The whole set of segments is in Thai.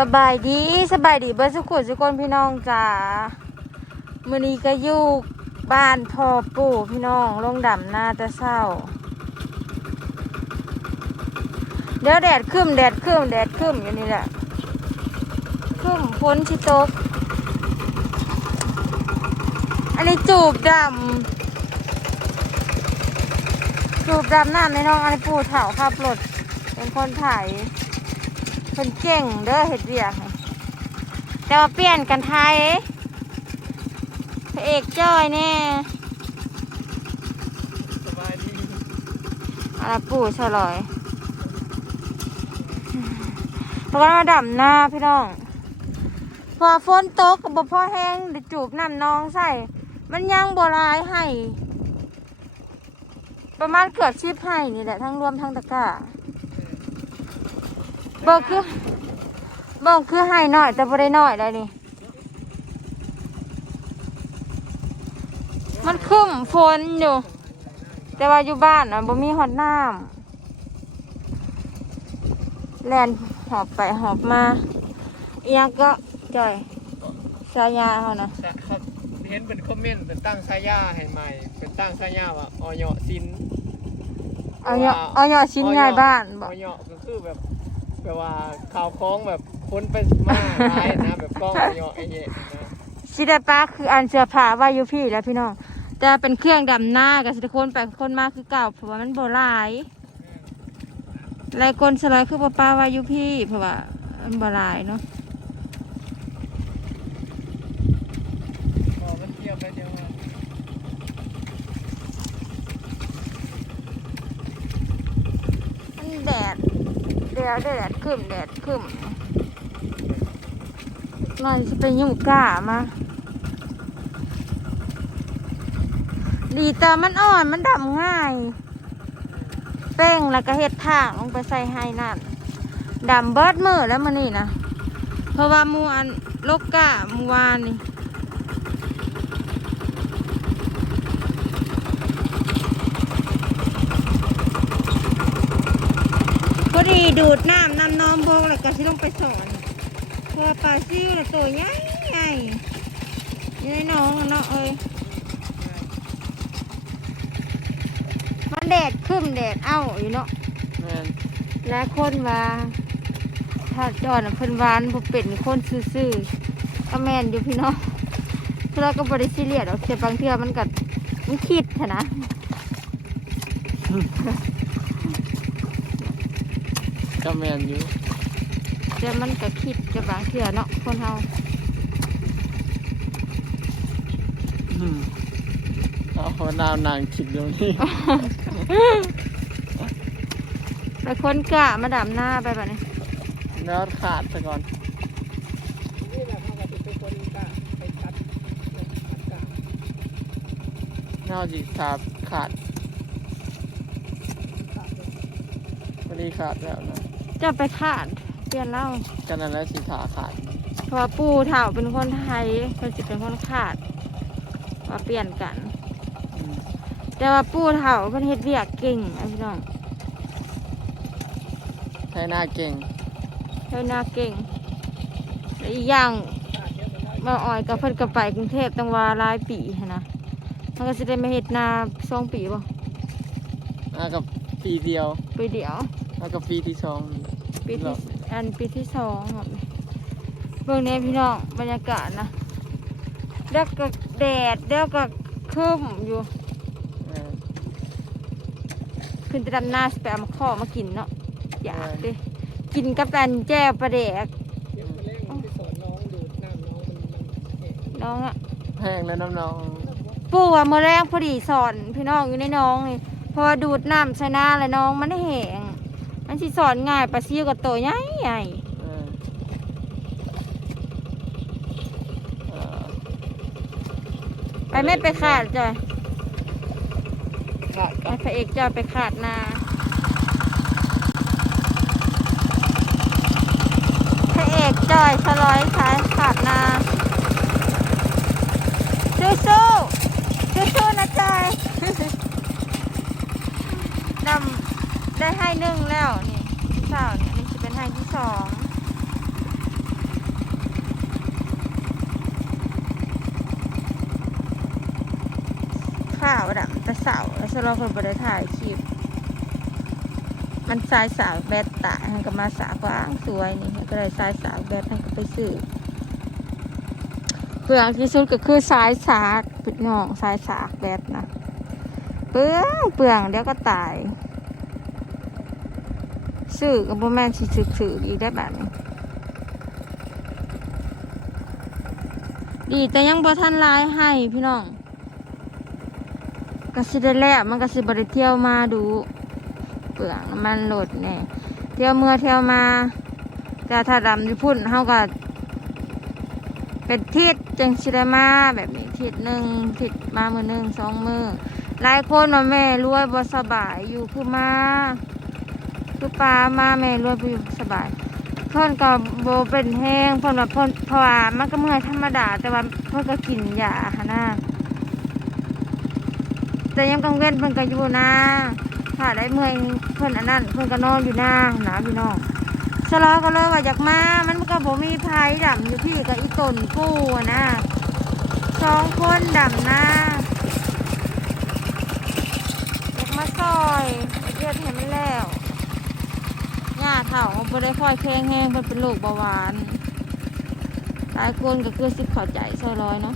สบายดีสบายดีเบิร์สุขุสุคนพี่น้องจ๋ามือนี้ก็อยู่บ้านพ่อปู่พี่น้องลงดำหน้าแต่เศร้า เดี๋ยวแดดขึ้นแดดขึ้นแดดขึ้นอยู่นี่แหละขึ้นฝนชิตก อันนี้จูบดำจูบดำน้ำในน้องอันนี้ปู่เถาขับรถเป็นคนถ่าย เป็นเก่งเด้อเห็ดเรียกให้แต่ว่าเปลี่ยนกันไทยพระเอกจ้อยแน่สบายดีอะไรปู่ฉลอยเพราะว่ามาดำหน้าพี่น้อง พอฝนตกกับพ่อแห้งเดี๋ยวจูบน้ำน้องใส่ มันยังบรายให้ ประมาณเกือบชิบให้นี่แหละทั้งรวมทั้งตะกร้า เบิกคือเบิกคือให้หน่อยแต่บ่ได้หน่อยเลยนี่มันครึ้มฝนอยู่ แต่ว่าอยู่บ้านอะบ่มีหอดน้ำแลนหอบไปหอบมาอีหยังก็จ่อยสายาเขานะสะครับเห็นเป็นคอมเมนต์เป็นตั้งสายาให้ใหม่เป็นตั้งสายาว่าออยซินเอาเนาะเอาเนาะชิ้นใหญ่บ้านบออกอยก็คือแบบ แบบว่าข่าวคล้องแบบคนไปมาร้ายนะแบบกล้องออยไอ้เหี้ยนะชิดาปาคืออันเสื้อผ้าไว่าอยู่พี่แล้วพี่น้องแต่เป็นเครื่องดำหน้ากับสิคนไปคนมาคือเก่าเพราะว่ามันโบหลายหลายคนสลายคือป้าป้าไว่าอยู่พี่เพราะว่ามันโบหลายเนาะพอมันเทียบแล้วเดี๋ยวว่ามันแดดียวแดดขึ้นแดดขึ้นน่าจะเป็นยุ่งก้ามาดีแต่มันอ่อนมันดำง่ายเป้งแล้วก็เห็ดทางลงไปใส่ให้นั่นดำเบิดมือแล้วมันนี่นะเพราะว่ามูอันโลกกะมูวานนี่ พอดีดูดน้ำน้ำนมโบกแล้วก็สิลงไปสอนเพราะว่าปลาซิวละตัวใหญ่ใหญ่อยังน้องอะเนาะเอ้ยมันแดดขึ้นแดดเอ้าอยู่เนาะแม่นและคนว่าถ้าจอดน่ะเพิ่นหวานบ่เป็นคนซื่อๆก็แม่นอยู่พี่น้องเราก็บ่ได้ซีเรียสหรอกแต่บางเทื่อมันก็มันคิดหั้นนะ ก็แมนอยู่แต่มันก็คิดกับบางเทื่อเนาะคนเฮาอืมเอาหัวหน้านางคิดเดี๋ยวนี้ไปคนกะมาดำหน้าไปแบบนี้แล้วขาดซะก่อนนี่แหละเขาก็จะเป็นคนกะไปตัดตัดกะนอกจากขาดขาดพอดีขาดแล้วนะ จะไปขาดเปลี่ยนเล่ากันนั้นแล้วสีขาขาดเพราะว่าปู่เฒ่าเป็นคนไทยเพิ่นสิเป็นคนขาดว่าเปลี่ยนกัน อืมแต่ว่าปู่เฒ่าเพิ่นเฮ็ดเวียกเก่งอะพี่น้องใช้หน้าเก่งเพิ่นน่าเก่งและอีกอย่างขาดเยอะไปแล้วมาอ่อยกับเพิ่นก็ไปกรุงเทพตั้งว่าหลายปีหั้นนะมันก็สิได้มาเฮ็ดนาสองปีบ่หน้ากับปีเดียว ปีเดียวหน้ากับปีที่สอง ปีหรที่ออันปีที่สองครับเบื้องนี้พี่น้องบรรยากาศนะเด็กก็แดดเด็กก็ครึ้มอยู่เออขึ้นจะดำหน้าสิไปเอามาข้อมากินเนาะอยากดิกินกับกันแจ้วปลาแดกเดี๋ยวมาเล่นไปสอนน้องดูดน้ำน้องมันมันเห็นน้องอะแห้งแล้วน้ำนองปู่ว่าเมื่อแรกพอดีสอนพี่น้องอยู่ในน้องนี่เพอดูดน้ำใส่หน้าเลยน้องมันแห้ง มันสิสอนง่ายปลาซิวกับตัวใหญ่ใหญ่เออเออไปไม่ไปขาดจ้ะขาดไปกับพระเอกจ้ะไปขาดนาพระเอกจอยสลอยสายขาดนา หนึ่งแล้วนี่ที่สาวนี่จะเป็นไฮที่สองข้าวอะแต่เสาแล้วสเราคนบริถ่ายคลิปมันสายสาวแบตตะหันก็มาสาวกว้างสวยนี่ก็เลยสายสาวแบตหันก็ไปสืบเปลืองที่สุดก็คือสายสากปิดงองสายสากแบตนะเปลืองเปลืองเดี๋ยวก็ตาย ซื้อกับโบแมนสิซื้อซื้ออีกได้แบบนี้ดีแต่ยังบ่ทันลายให้พี่น้องก็สิได้แล้วมันก็สิบ่ได้เที่ยวมาดู เปลืองมันหลดแน่เที่ยวเมื่อเที่ยวมาแต่ถ้าดำที่พุ่นเฮาก็เป็นทิศจังสิได้มาแบบนี้ทิศหนึ่งทิศมามือหนึ่งสองมือหลายคนว่าแม่รวยบ่สบายอยู่คือมา คือปลามาแม่รวยไปอยู่สบายเพิ่นก็โบเป็นแห้งเพิ่นว่าเพิ่นเพราะว่ามันก็เมื่อยธรรมดา แต่ว่าเพิ่นก็กินยาหนนะแต่ยังกังเว้นเพิ่นก็อยู่นะถ้าได้เมื่อยเพิ่นอันนั้นเพิ่นก็นอนอยู่หน้าหนาพี่น้องสลอก็เลยว่าอยากมา มันก็บ่มีภัยดำอยู่พี่กับอีต้นกู้นะสองคนดำหน้าอยากมาซอยเรียกให้มันแล้ว ย่าเถ่าบ่ได้ค่อยแข็งแห้งเพิ่นเป็นโรคเบาหวานหลายคนก็คือสิเข้าใจซอยร้อยเนาะ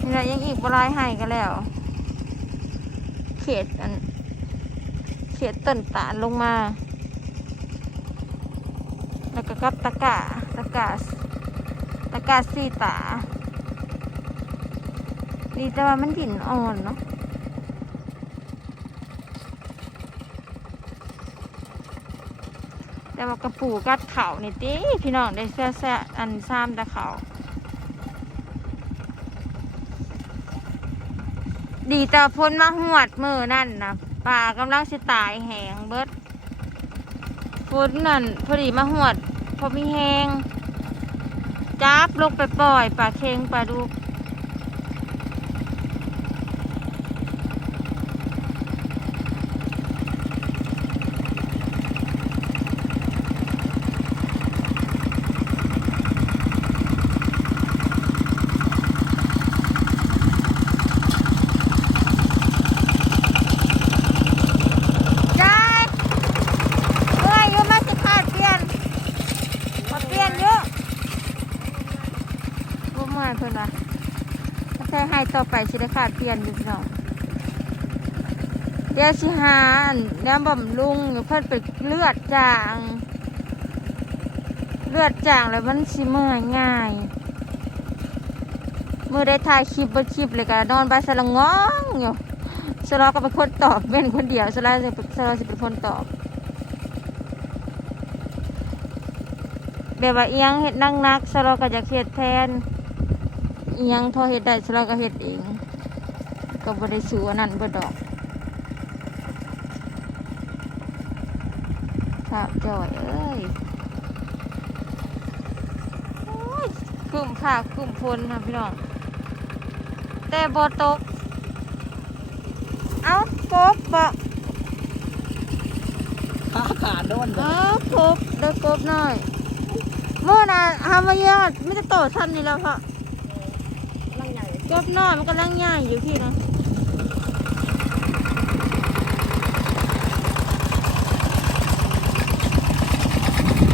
นี่แหละยังอีกบ่ลายให้ก็แล้ว เขตอันเขตต้นตาลลงมา แล้วก็กับตะกะตะกะตะกะสีตา ดีแต่ว่ามันดินอ่อนเนาะแต่ว่ากระปูกัดเข่านี่ติพี่น้องได้แซ่แซอันซ้ำตะเขาดีแต่พ้นมาหวดมือนั่นนะป่ากำลังสิตายแหงเบิดพ้นนั่นพอดีมาหวด พอมีแหงจับลงไปปล่อยปลาเค็งปลาดุก ได้เมื่อยอยู่มาสิขาดเปลี่ยนมาเปลี่ยนเยอะบ่เมื่อยเพิ่นว่าถ้าใส่ให้ต่อไป สิได้ขาดเปลี่ยนอยู่พี่น้องเดี๋ยวสิหานน้ำบำรุงเพิ่อนเป็นเลือดจาง เลือดจางแล้วมันสิเมื่อยง่ายเมื่อได้ถ่ายคลิปบนคลิปเลยก็นอนไปสละง้องอยู่สลอก็เป็นคนตอบเป็นคนเดียวสลอจะเป็นสลอจะเป็นคนตอบแบบว่าเอียงเห็ดนักนักสลอก็จะเฮ็ดแทน อียงพอเห็ดได้สลอก็เฮ็ดเองก็บ่ได้สู้อันนั้นบ่ดอกสาวจอยเอ้ยโอ้ยกลุ่มค่ะกลุ่มพลค่ะพี่น้องแต่บ่ตก เอากบบ่ขาขาดโดนเออกบได้กบหน่อยเมื่อน่ะหามายอดไม่ได้โตทันนี่แล้วค่ะร่า งใหญ่กบน้อมันกำลังย่างอยู่พี่นะ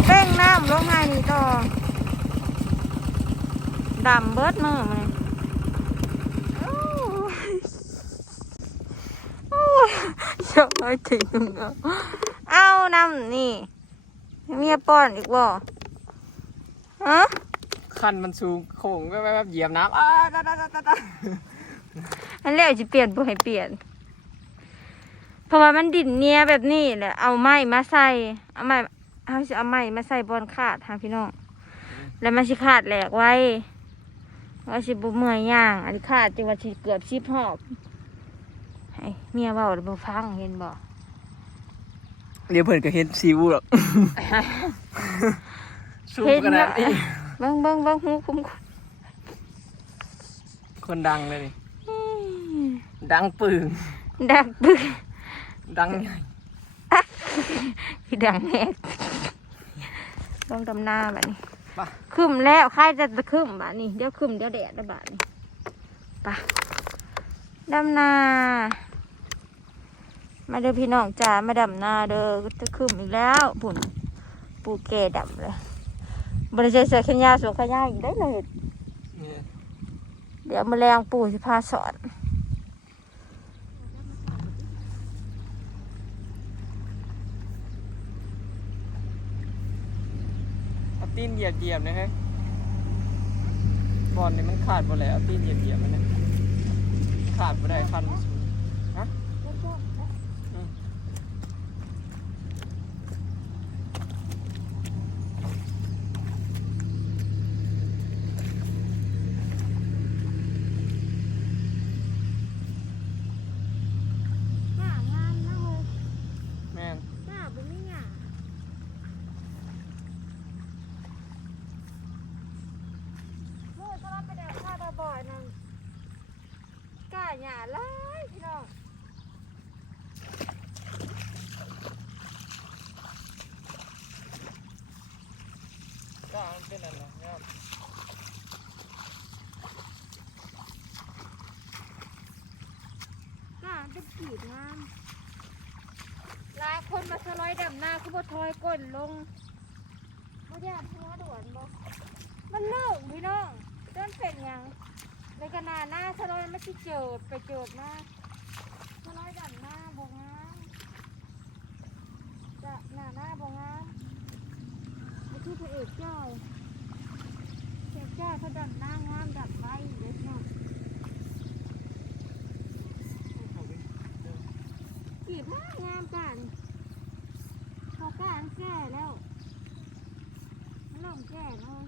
เป้งน้ำลงไงนี่ต่อดำเบิดมือมันโอ้ยโอ้ยเจ้าไม่ถึงเอาเอาน้ำนี่เมียป้อนอีกบ่ฮะ คันมันสูงโค้งแวบๆเหยียบน้ำอ้าตาตาตาตาตาอันแรกจะเปลี่ยนบ่ให้เปลี่ยน เพราะว่ามันดินเนียแบบนี้แหละเอาไม้มาใส่เอาไม้เอาสิเอาไม้มาใส่บอนขาดทางพี่น้องแล้วมันสิขาดแหลกไว้ว่าสิบุเมื่อยย่าง อันนี้ขาดจึงว่าสิเกือบชิบหอบให้เมียเบาหรือบ่ฟังเห็นบ่เดี๋ยวเพิ่นก็เห็นซีวูหรอกสูงขนาดนี้ เบิ้งเบิ้งเบิ้งหูคุ้มคนดังเลยนี่ดังปึงดักบึกดังใหญ่พี่ดังแหกต้องดำหน้าแบบนี้ไปขึ้นแล้วใครจะจะขึ้นบาทนี่เดี๋ยวขึ้นเดี๋ยวแดดได้บาทนี่ไปดำนามาเด้อพี่น้องจ๋ามาดำนาเด้อจะขึ้นอีกแล้วผุ่นปูแก่ดำเลย บริเจเสือขนยาวสวมขนยาวอีกได้เลยนี่เดี๋ยวมาแรงปู่สิพาสอนเอาตีนเหยียบเหยียบนะฮะบอลนี่มันขาดหมดแล้วเอาตีนเหยียบเหยียบมันนะขาดบ่ได้คันมันสูงฮะอืม หน้างามนะเฮ้ย แม่น หน้าบุนี่อะเมื่อตอนไปเดินข้าวตาบ่อยนั่นกล้าหยาหลายพี่น้อง ก็มันเป็นอันนั้นครับกล้าเป็นกีดงามหลายคนมาสลด์ดำหน้าคือบ่ทอยก้นลงบ่ยากหัวด่วนบ่มันเลิกพี่น้องเดินเป็นหยังในกระนาหน้าสลด์มันสิเจิดไปเจิดมาสไลด์ดำหน้าบ่งามจะหน้าหน้าบ่งาม ไอ้ที่พระเจ้อยพระเจ้าเขาดันหน้างามดันไว้เด็กน้องกีบมากงามกันเขาการแก่แล้วมันเริ่มแก่เนาะ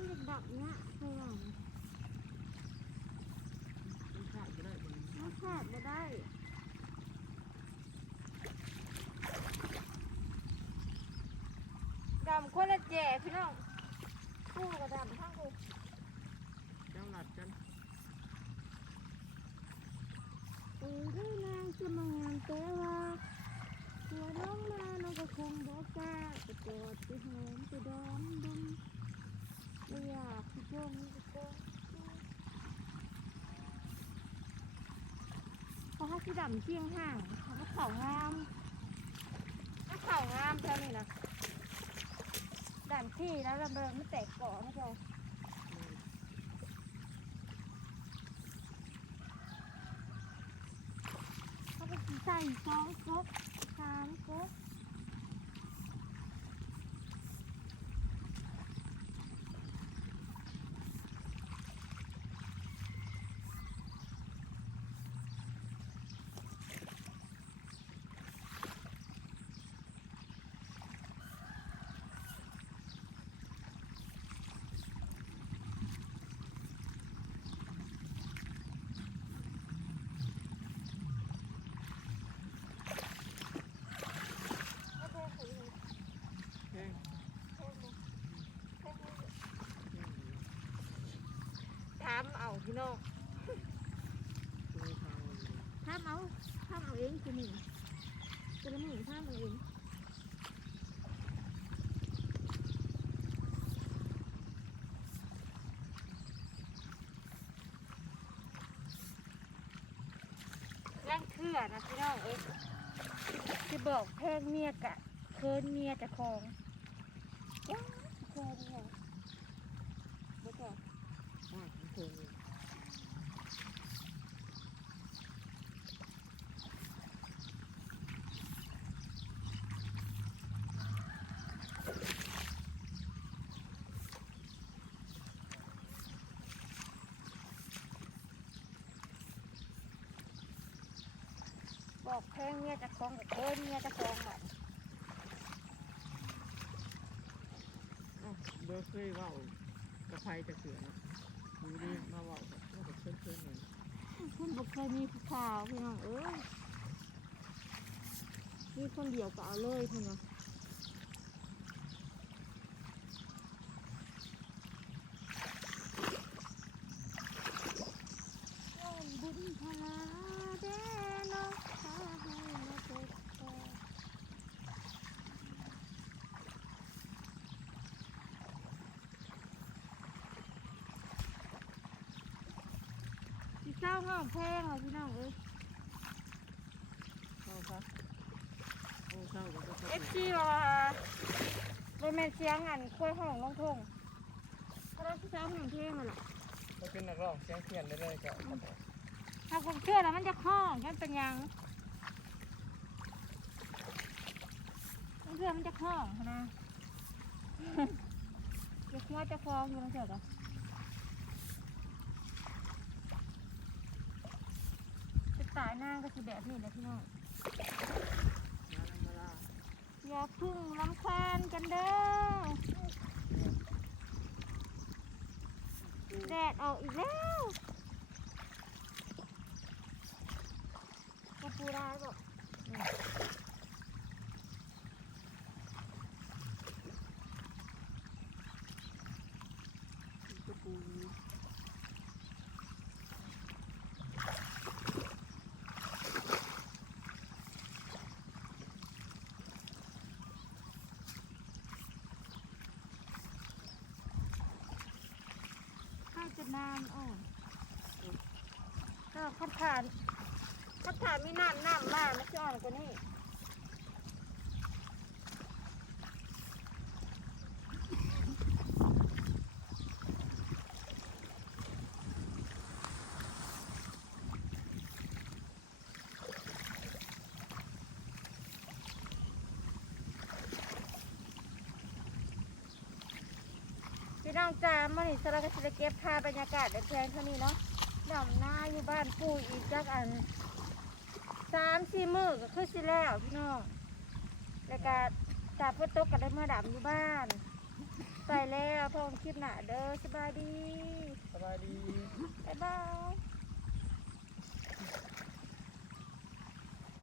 นเด็กดับเนี้ยเพื่อน มันขาดก็ได้ มันขาดไม่ได้ดำคนละแจ่พี่น้องคู่กับดำทั้งคู่ จังหลัดกัน เออได้นางจะมางานแต่ว่าหัวน้องมาน้องก็คงบอกกล้าจะกอดจะหอมจะดอมดมไม่อยากจะจมจะจมเพราะเขาสีดำเชียงห่างเขาก็เขางามเขาเขางามเท่านี้นะดำที่แล้วระเบิดมันแตกเกาะนะจ๊ะเขาก็ใส่สองก๊กสามก๊กแล้วก็ใส่เลย เฮ้ย ถามเอาพี่น้อง ตัวทางมัน ถามเอาถาม เอาเองคือนี่จะละมือถามเอาเองร่างเครือนะพี่น้องเอ้ยจะบอกเพลงเมียกะเคินเมียจะคลองว้าวเคินเนี่ยบ่จ้ะ อะมันโค้งเลย บอกเพลงเมียจะคลองกับเคินเมียจะคลองแบบเอ้าเบอร์เคยว่าวกระไฟจะเสือนะดูดีมาว่าแบบว่าแบบเชิญเชิญๆเลยคุณบอกเคยมีผู้ข่าวพี่น้องเอ้ยมีคนเดียวก็เอาเลยพี่น้องบุญพลาเดนอพาให้มาพบกัน ยหอมแพงอะพี่น้องเอ้ยเข้าครับโอ้เข้าก็จะเอฟซีว่าโรแมนเสียงอันกล้วยหอมลงทงก็ได้ที่เช้าหอมแพงเลยล่ะมันเป็นนักร้องเสียงเขียนได้เลยกับถ้าผมเชื่อแล้วมันจะห้องมันเป็นยังมันเชื่อมันจะห้องนะอยากว่าจะฟ้องอยู่มันเถอะจ ตายหน้าก็คือแบบนี้แหละพี่น้องอย่าพึ่งลำคาญกันเด้อแดดออกอีกแล้วกระปูร้ายบอกระปู ข้าวจะ นานอ่อนก็ขัดขานขัดขานมีน้ำน้ำมากไม่ใช่อ่อนกว่านี้ องจ้ามื่อนี้สระกสิเก็บภาพบรรยากาศเด็ดแพงเท่านี้เนาะดำหน้าอยู่บ้านปู่อีกจักอันสามสี่มือก็คือสิแล้วพี่น้องแล้วก็ตาเพื่อตกกันได้เมื่อดำอยู่บ้าน ไปแล้วพร้อมคลิปหน้าเด้อสบายดี สบายดี บ๊ายบาย